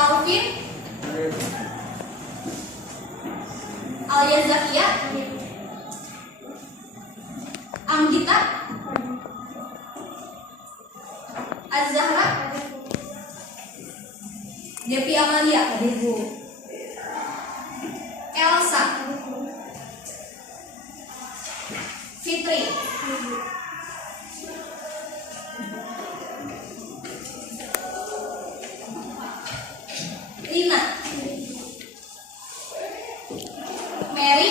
Alvin, Alia Zakia, Anggita, Az-Zahra, Devi Amalia, Elsa, Fitri, Lina, Mary,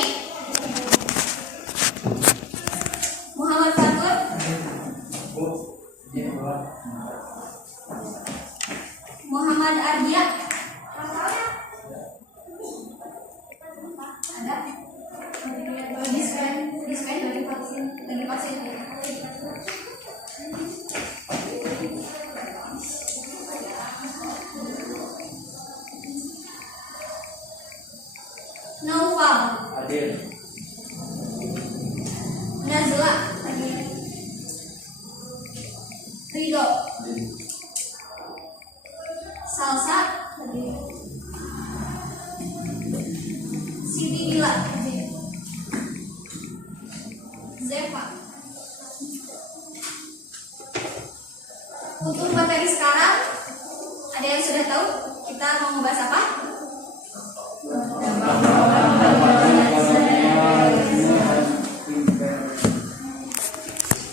Muhammad Fatur, Muhammad Ardia, ada dispen lagi vaksin. Naufal, Adil, Nazla, Ridho, Salsa, Siti Bila, Zepa. Untuk materi sekarang, ada yang sudah tahu kita mau membahas apa?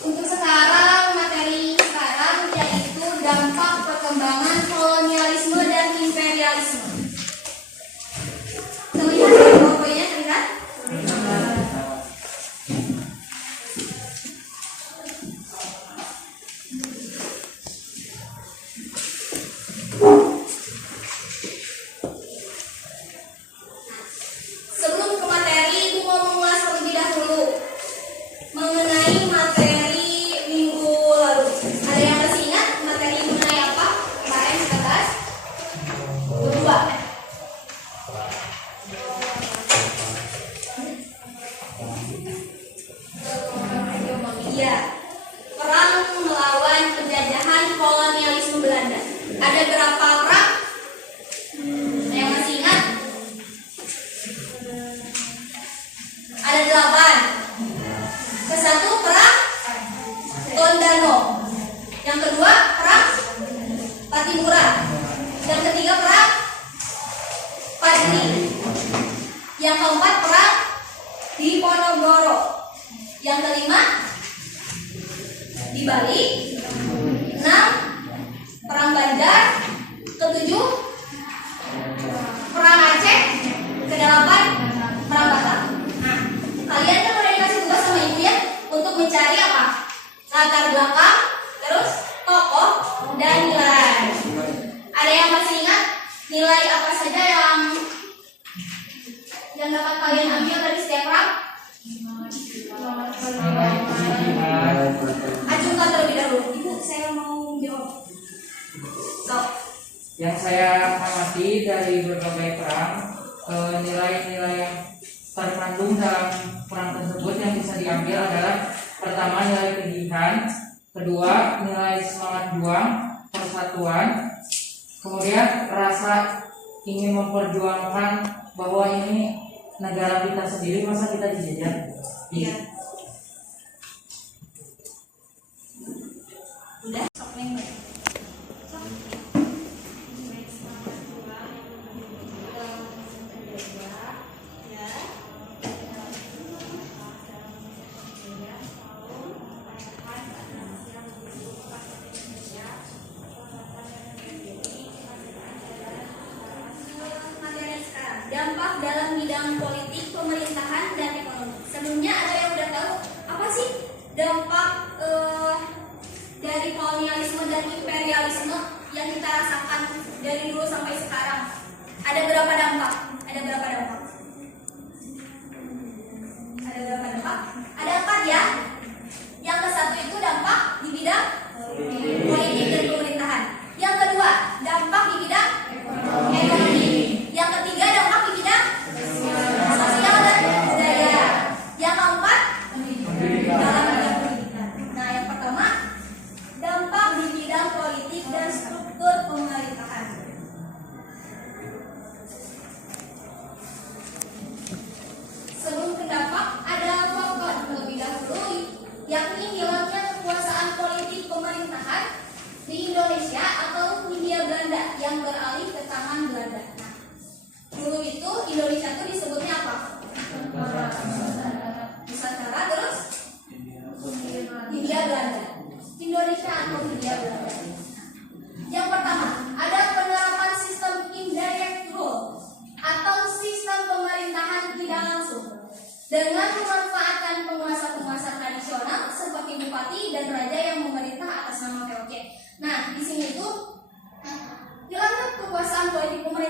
Untuk sekarang, materi sekarang yaitu dampak perkembangan kolonialisme dan imperialisme. Terlihat poin-poinnya, terlihat? Sebelum ke materi, Ibu mau mengulas terlebih dahulu mengenai materi minggu lalu. Ada yang masih ingat materi mengenai apa? KM 11 2. Iya, perang melawan penjajahan kolonialisme Belanda. Ada berapa perang? Ada yang masih ingat? Ada 8. Kesatu perang Tondano. Yang kedua perang Patimura. Yang ketiga perang Padri. Yang keempat perang Diponegoro. Yang kelima di Bali. 6 perang Banjar. Ketujuh perang Aceh. Kedelapan perang Batak. Nah, kalian kan udah dikasih tugas sama ibu ya untuk mencari apa? Latar belakang, terus tokoh dan nilai. Ada yang masih ingat nilai apa saja yang dapat kalian ambil dari setiap perang? Ajukan terlebih dahulu. Ibu, saya mau jawab. So. yang saya amati dari berbagai perang, nilai-nilai yang terkandung dalam perang tersebut yang bisa diambil adalah pertama nilai kegigihan, kedua nilai semangat juang, persatuan, kemudian rasa ingin memperjuangkan bahwa ini negara kita sendiri, masa kita dijajah. Iya. Udah, sok main. Dampak dalam bidang politik, pemerintahan, dan ekonomi. Sebelumnya ada yang udah tahu apa sih dampak dari kolonialisme dan imperialisme yang kita rasakan dari dulu sampai sekarang? Ada berapa dampak? Ada berapa dampak? Ada berapa dampak? Ada 4 ya. Yang ke satu itu dampak di bidang politik dan pemerintahan. Yang kedua dampak di bidang ekonomi. Yang ketiga dampak di bidang sosial dan budaya. Yang keempat dalam bidang pendidikan. Nah, yang pertama dampak di bidang politik dan struktur pemerintahan.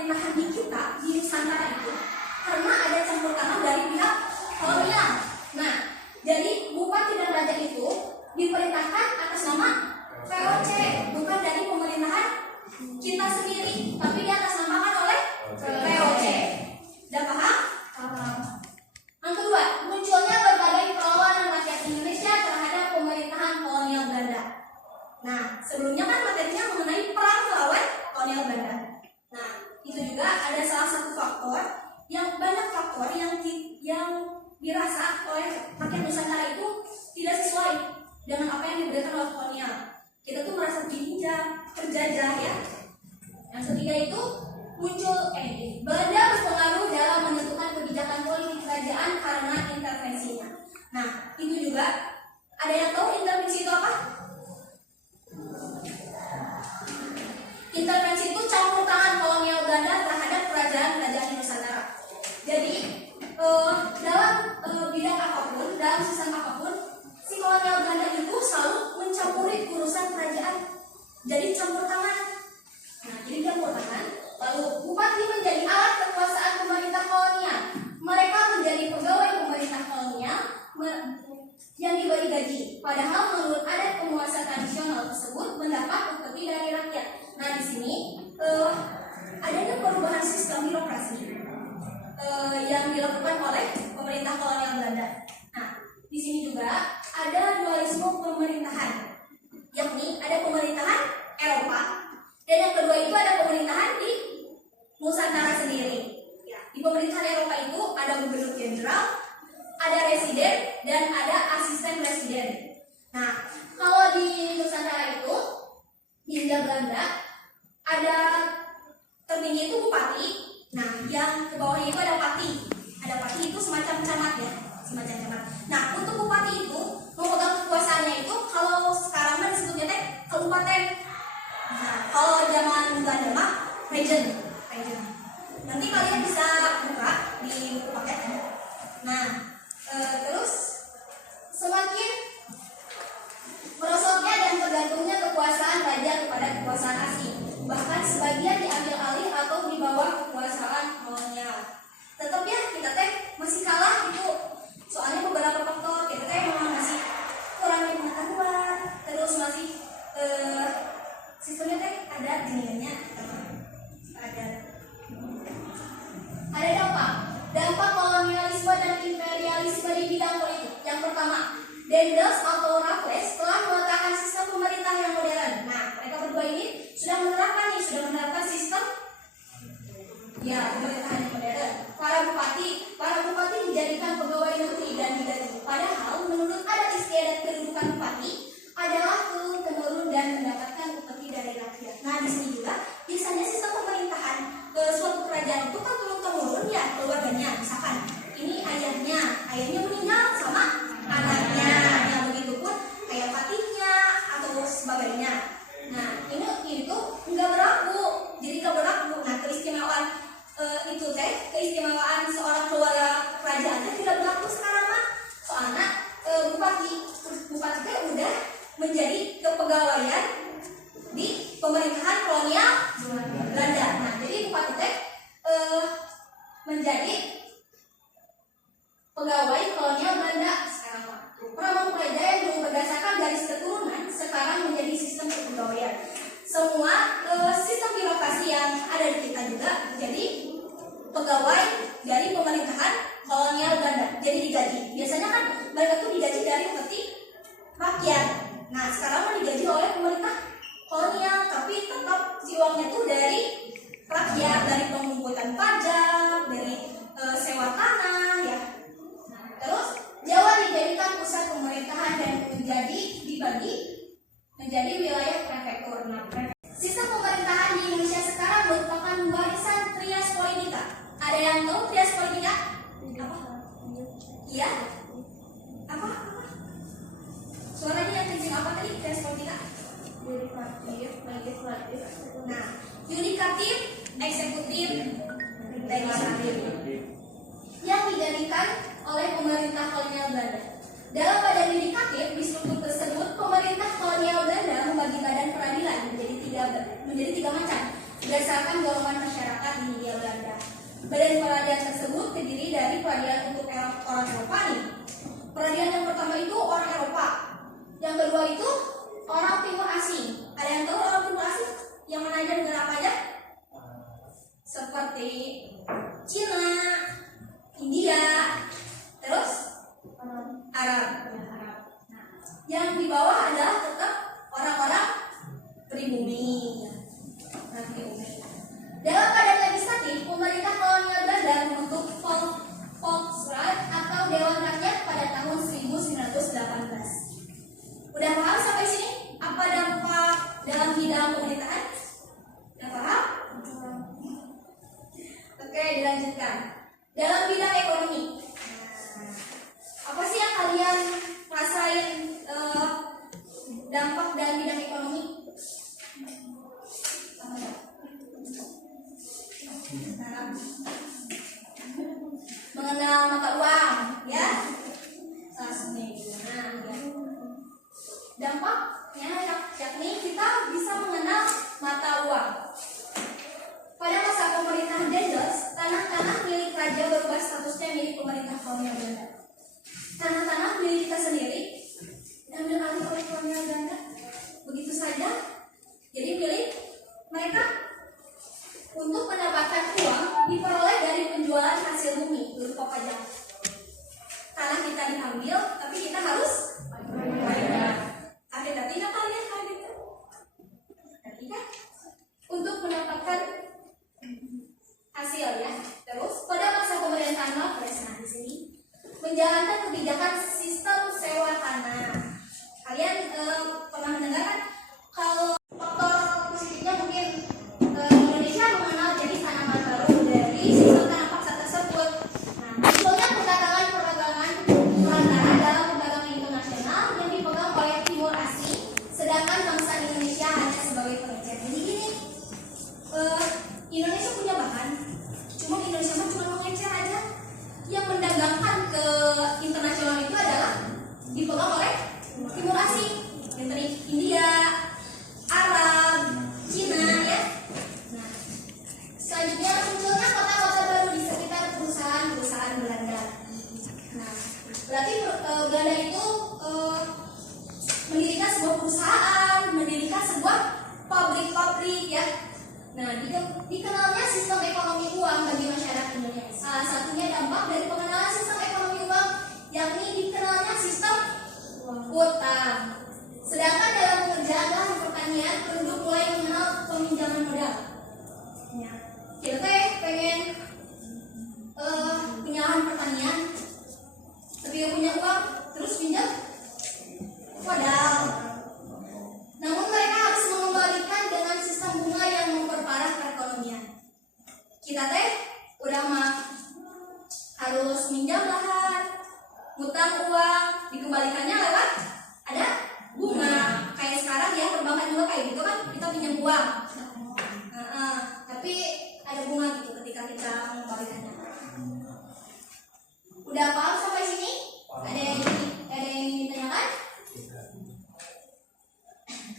pemerintahan di kita di Nusantara itu karena ada campur tangan dari pihak kolonial. Nah, jadi bupati dan raja itu diperintahkan atas nama VOC, bukan dari pemerintahan kita sendiri, tapi diatasnamakan oleh VOC. Udah paham? Yang kedua, munculnya berbagai perlawanan rakyat Indonesia terhadap pemerintahan kolonial Belanda. Nah, sebelumnya kan materinya mengenai perang melawan kolonial Belanda. Nah, itu juga ada salah satu faktor yang banyak faktor yang dirasa oleh rakyat Nusantara itu tidak sesuai dengan apa yang diberikan oleh kolonial. Kita tuh merasa diinjak, terjajah ya. Yang ketiga itu muncul Belanda berpengaruh dalam menentukan kebijakan politik kerajaan karena intervensinya. Nah, itu juga ada yang tahu intervensi itu apa? Intervensi itu campur tangan kolonial Belanda terhadap kerajaan-kerajaan Nusantara. Jadi dalam bidang apapun, dalam sistem apapun, si kolonial Belanda itu selalu mencampuri urusan kerajaan. Jadi campur tangan. Nah, jadi campur tangan. Lalu bupati menjadi alat kekuasaan pemerintah kolonial. Mereka menjadi pegawai pemerintah kolonial yang diberi gaji. Padahal menurut adat penguasa tradisional tersebut mendapat upeti dari rakyat. Nah, di sini adanya perubahan sistem birokrasi yang dilakukan oleh pemerintah kolonial Belanda. Nah, di sini juga ada dualisme pemerintahan, yakni ada pemerintahan Eropa dan yang kedua itu ada pemerintahan di Nusantara sendiri. Ya, di pemerintahan Eropa itu ada gubernur jenderal, ada residen dan ada asisten residen. Nah, kalau di Nusantara itu di Hindia Belanda ada tertinggi itu bupati. Nah, yang ke bawahnya itu ada pati. Ada pati itu semacam camat ya, semacam camat. Nah, untuk bupati itu memegang kekuasaannya itu kalau sekarang mah disebutnya teh kabupaten. Nah, kalau zaman Belanda mah region. Nanti kalian bisa buka di buku paket. Nah, terus semakin merosotnya dan tergantungnya kekuasaan raja kepada kekuasaan asing. Bahkan sebagian diambil alih atau dibawa kekuasaan kolonial. Tetap ya kita teh masih kalah itu. Soalnya beberapa faktor kita teh memang masih kurangnya pengetahuan, terus masih sistemnya teh ada jenayahnya ada dampak kolonialisme dan imperialisme di bidang politik. Yang pertama, Daendels atau Raffles telah meletakkan sistem pemerintah yang modern. Nah, mereka berdua ini sudah menerapkan sistem pemerintahan yang modern. Para bupati dijadikan pegawai negeri dan digaji. Padahal menurut adat istiadat kedudukan bupati adalah turun temurun dan mendapatkan upeti dari rakyat. Nah, di sini juga biasanya sistem pemerintahan suatu kerajaan itu kan turun temurun ya keluarganya. Misalkan ini ayahnya meninggal sama anaknya, yang begitu pun kayak patihnya atau sebagainya. Nah, ini itu nggak berlaku, jadi nggak berlaku. Nah, keistimewaan seorang keluarga kerajaan tidak berlaku sekarang mah. Soalnya bupati teh udah menjadi kepegawaian di pemerintahan kolonial Belanda. Nah, jadi bupati teh menjadi pegawai kolonial Belanda sekarang mah. Pramuka Praja yang dulu berdasarkan garis keturunan sekarang menjadi sistem kepegawaian. Semua sistem birokrasi yang ada di kita juga jadi pegawai dari pemerintahan kolonial Belanda. Jadi digaji. Biasanya kan mereka tuh digaji dari upeti rakyat. Nah, sekarang mau digaji oleh pemerintah kolonial, tapi tetap si uangnya tuh dari rakyat, dari pengumpulan pajak, dari sewa tanah ya. Terus Jawa dijadikan pusat pemerintahan dan dibagi menjadi wilayah prefektur. Nah, sistem pemerintahan di Indonesia sekarang merupakan warisan Trias Politika. Ada yang tahu Trias Politika? Apa? Iya? Apa? Suaranya yang kenceng apa tadi? Trias Politika? Yudikatif, legislatif. Nah, yudikatif, eksekutif, legislatif. Yang dijadikan oleh pemerintah kolonial Belanda. Dalam badan yudikatif, di struktur tersebut pemerintah kolonial Belanda membagi badan peradilan menjadi tiga macam berdasarkan golongan masyarakat masyarakat di Hindia Belanda. Badan peradilan tersebut terdiri dari peradilan untuk orang Eropa nih. Peradilan yang pertama itu orang Eropa, yang kedua itu orang Timur Asing. Ada yang tahu orang Timur Asing? Yang mana aja, negara apa aja? Seperti Cina, India, terus Arab. Nah, yang di bawah adalah tetap orang-orang pribumi. Nah, pribumi. Dalam keadaan legislatif, pemerintah kolonial Belanda membentuk Volksraad atau Dewan Rakyat pada tahun 1918. Udah paham sampai sini? Apa dampak dalam bidang pemerintahan? Udah paham? Oke, dilanjutkan. Dalam bidang ekonomi, apa sih yang kalian rasain dampak dalam bidang ekonomi? Mengenal mata uang, ya? Nah, ya. Dampaknya yakni kita bisa mengenal mata uang. Pada masa pemerintahan Dendels, tanah-tanah milik raja berubah statusnya milik pemerintah kolonial Belanda. Tanah-tanah milik kita sendiri diambil alih oleh kolonial Belanda. Begitu saja, jadi milik mereka. Untuk mendapatkan uang diperoleh dari penjualan hasil bumi berupa pajak. Tanah kita diambil, tapi kita harus bayar. Hati-hati nggak kalian kayak gitu? Hati kan? Untuk mendapatkan hasil ya. Terus pada masa pemerintahan Marquez, nah di sini menjalankan kebijakan sistem sewa tanah. Kalian pernah mendengar kan? Kalau faktor positifnya mungkin Indonesia mengenal jenis tanaman baru dari sistem tanah paksa tersebut. Nah, misalnya perdagangan perantara dalam perdagangan internasional yang dipegang oleh Timur Asing, sedangkan bangsa Indonesia hanya sebagai pengecer. Jadi gini, Indonesia punya bahan, cuma Indonesia cuma mengecer aja. Yang mendagangkan ke internasional itu adalah dipegang oleh Timur Asing, yang dari India, Arab, Cina ya. Nah, selanjutnya munculnya kota-kota baru di sekitar perusahaan-perusahaan Belanda. Nah, berarti Belanda itu mendirikan sebuah perusahaan, mendirikan sebuah pabrik-pabrik ya. Nah, dikenalnya sistem ekonomi uang bagi masyarakat Indonesia. Salah satunya dampak dari pengenalan sistem ekonomi uang, yakni dikenalnya sistem utang. Sedangkan dalam pengerjaan lahan pertanian, penduduk mulai mengenal peminjaman modal. Ya, kita pengen punya lahan pertanian, tapi gak punya uang, terus pinjam modal. Namun mereka harus mengembalikan dengan sistem bunga yang memperparah perekonomian. Kita udah mah harus minjam lahan, ngutang uang, dikembalikannya lewat ada bunga. Kayak sekarang ya, perbankan juga kayak gitu kan, kita pinjam uang, tapi ada bunga gitu ketika kita mengembalikannya. Udah paham sampai sini? Ada yang ditanyakan?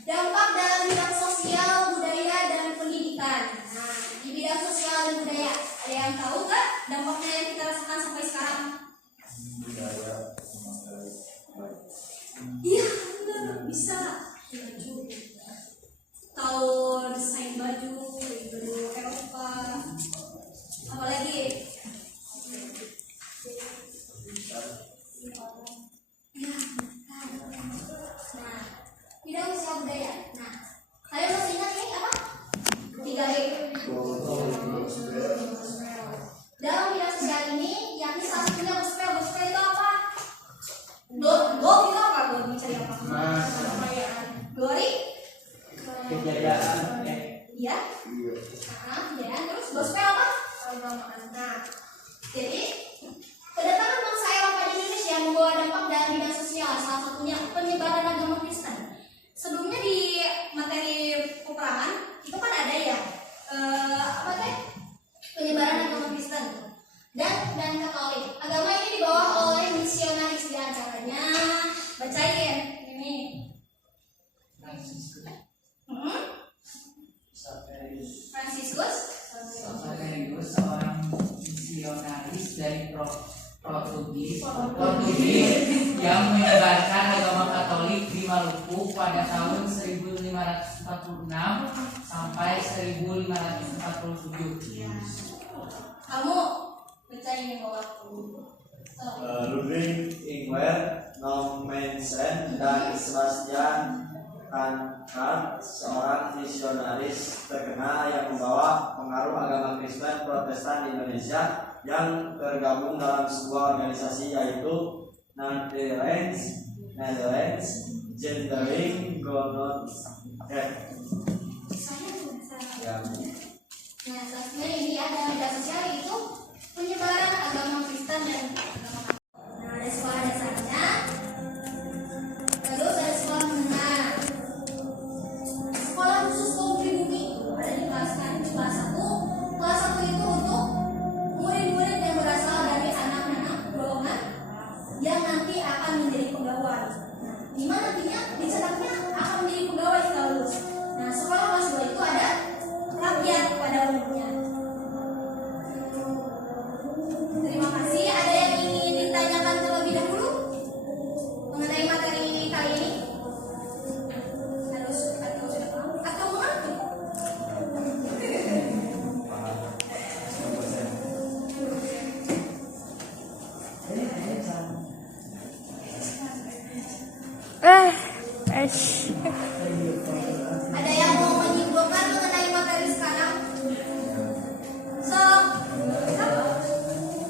Dampak dalam bidang sosial, budaya, dan pendidikan. Nah, di bidang sosial dan budaya, ada yang tahu nggak dampaknya yang kita rasakan sampai sekarang? Iya, benar, bisa. Baju, tahu desain baju Eropa, apalagi? Ya, nah, bidang sosial budaya. Nah, kalian masih ingat ini apa? 3D. Dalam bidang sosial ini, yakni salah satunya gospel. Gospel itu apa? Gold itu apa? Gold mencari apa? Glory? Kejayaan. Iya. Kejayaan. Terus gospel apa? Nah, jadi kedatangan bangsa Eropa di Indonesia membawa dampak dalam bidang sosial, salah satunya penyebaran agama Kristen. Sebelumnya di materi peperangan itu kan ada ya penyebaran agama Kristen dan Katolik. Agama ini dibawa oleh misionaris, di antaranya bacain ini. Fransiskus Portugis yang menyebarkan agama Katolik di Maluku pada tahun 1546 sampai 1547. Kamu baca ini bawahku. Ludwig Ingwer, Nommensen, dan Sebastian Kahnart, seorang visionaris terkenal yang membawa pengaruh agama Kristen Protestan di Indonesia yang tergabung dalam sebuah organisasi yaitu Netherlands Gendering Genootschap. Saya penasaran. Ya. Nah, selanjutnya ini ada media sosial itu penyebaran agama Kristen dan agama Katolik. Nah, ada sekolah dasarnya, terus ada sekolah menengah, sekolah khusus kaum pribumi ada di kelas 1. Kelas 1 itu untuk murid-murid yang berasal dari anak-anak golongan yang nanti akan menjadi pegawai. Nah, di mana nantinya dicetaknya akan menjadi pegawai setelah lulus. Nah, sekolah kelas 2 itu ada rakyat pada umumnya. Terima kasih. Ada yang ingin ditanyakan terlebih dahulu mengenai materi kali ini? Atau sudah paham? Atau mengerti? Ada yang mau menyimpulkan mengenai materi sekarang? So,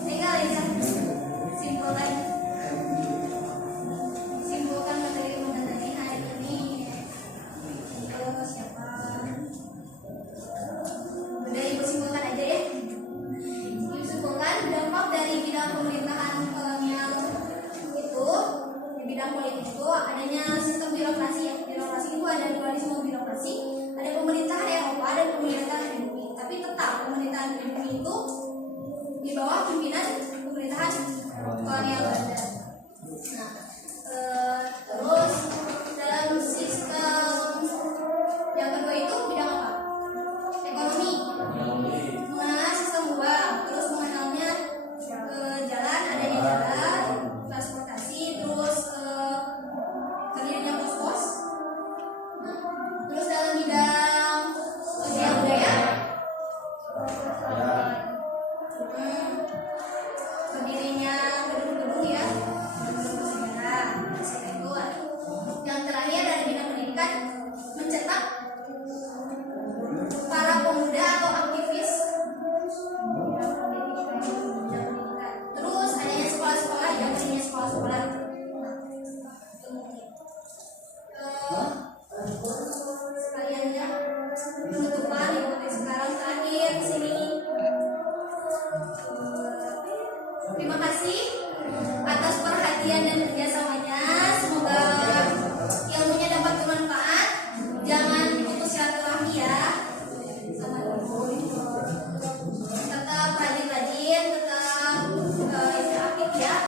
tinggal ya, simpulkan. Simpulkan materi mengenai hari ini. Siapa? Udah ibu simpulkan aja ya. Ibu simpulkan dampak dari bidang pemerintahan kolonial itu, di bidang politik itu adanya sistem birokrasi ya. Birokrasi itu ada dualisme birokrasi, ada pemerintahan Eropa dan pemerintahan pribumi. Tapi tetap pemerintahan pribumi itu di bawah pimpinan pemerintahan kolonial Belanda. Nah, terus dalam sistem yang kedua itu bidang apa? Ekonomi. Mengenal sistem uang, terus mengenalnya jalan, adanya jalan, transportasi, terus berdirinya pos-pos. Nah, terus dalam bidang sosial budaya, berdirinya gedung-gedung ya, gedung sejarah, arsitektur. Yang terakhir dari bidang pendidikan, mencetak para pemuda atau aktivis bidang pendidikan. Terus adanya sekolah-sekolah, yang adanya sekolah-sekolah. Sekalian ya, penutupan untuk sekarang terakhir di sini. Terima kasih atas perhatian dan kerjasamanya.